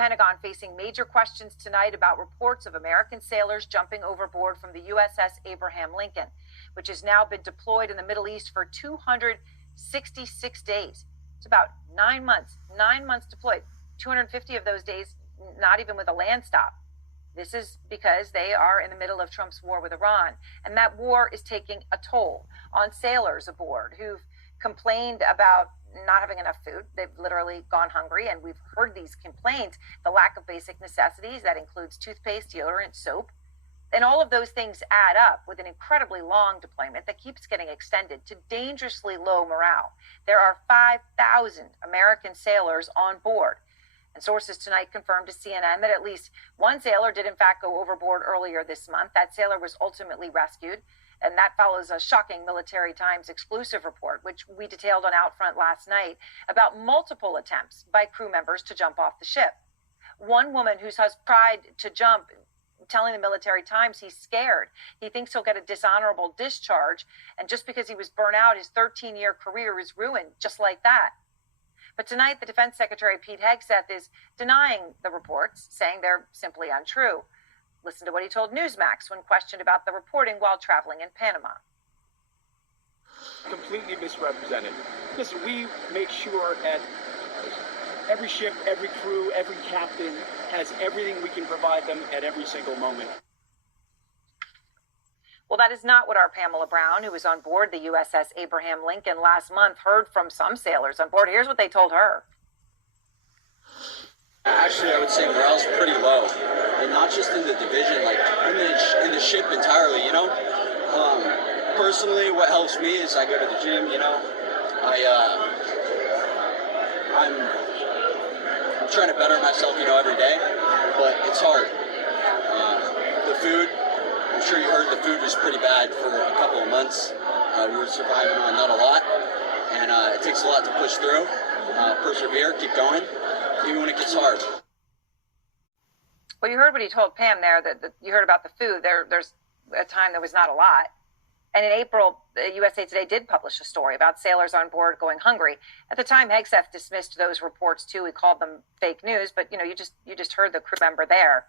Pentagon facing major questions tonight about reports of American sailors jumping overboard from the USS Abraham Lincoln, which has now been deployed in the Middle East for 266 days. It's about 9 months deployed, 250 of those days not even with a land stop. This is because they are in the middle of Trump's war with Iran, and that war is taking a toll on sailors aboard who've complained about not having enough food. They've literally gone hungry, and we've heard these complaints, the lack of basic necessities. That includes toothpaste, deodorant, soap. And all of those things add up with an incredibly long deployment that keeps getting extended to dangerously low morale. There are 5,000 American sailors on board. And sources tonight confirmed to CNN that at least one sailor did in fact go overboard earlier this month. That sailor was ultimately rescued. And that follows a shocking Military Times exclusive report, which we detailed on Outfront last night, about multiple attempts by crew members to jump off the ship. One woman whose husband tried to jump, telling the Military Times he's scared. He thinks he'll get a dishonorable discharge. And just because he was burnt out, his 13-year career is ruined, just like that. But tonight, the Defense Secretary, Pete Hegseth, is denying the reports, saying they're simply untrue. Listen to what he told Newsmax when questioned about the reporting while traveling in Panama. Completely misrepresented. Listen, we make sure that every ship, every crew, every captain has everything we can provide them at every single moment. Well, that is not what our Pamela Brown, who was on board the USS Abraham Lincoln last month, heard from some sailors on board. Here's what they told her. Actually, I would say morale's pretty low, and not just in the division, like in the ship entirely, you know. Personally, what helps me is I go to the gym, you know. I'm trying to better myself, you know, every day, but it's hard. The food, I'm sure you heard the food was pretty bad for a couple of months. We were surviving on not a lot, and it takes a lot to push through, persevere, keep going, even when it gets hard. Well, you heard what he told Pam there, that you heard about the food. There's a time there was not a lot. And in April, USA Today did publish a story about sailors on board going hungry. At the time, Hegseth dismissed those reports too. He called them fake news, but you just heard the crew member there.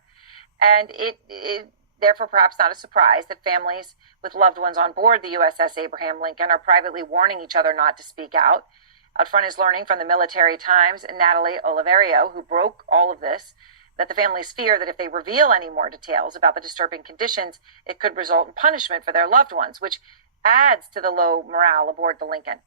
And it therefore perhaps not a surprise that families with loved ones on board the USS Abraham Lincoln are privately warning each other not to speak out. Outfront is learning from the Military Times, Natalie Oliverio, who broke all of this, that the families fear that if they reveal any more details about the disturbing conditions, it could result in punishment for their loved ones, which adds to the low morale aboard the Lincoln.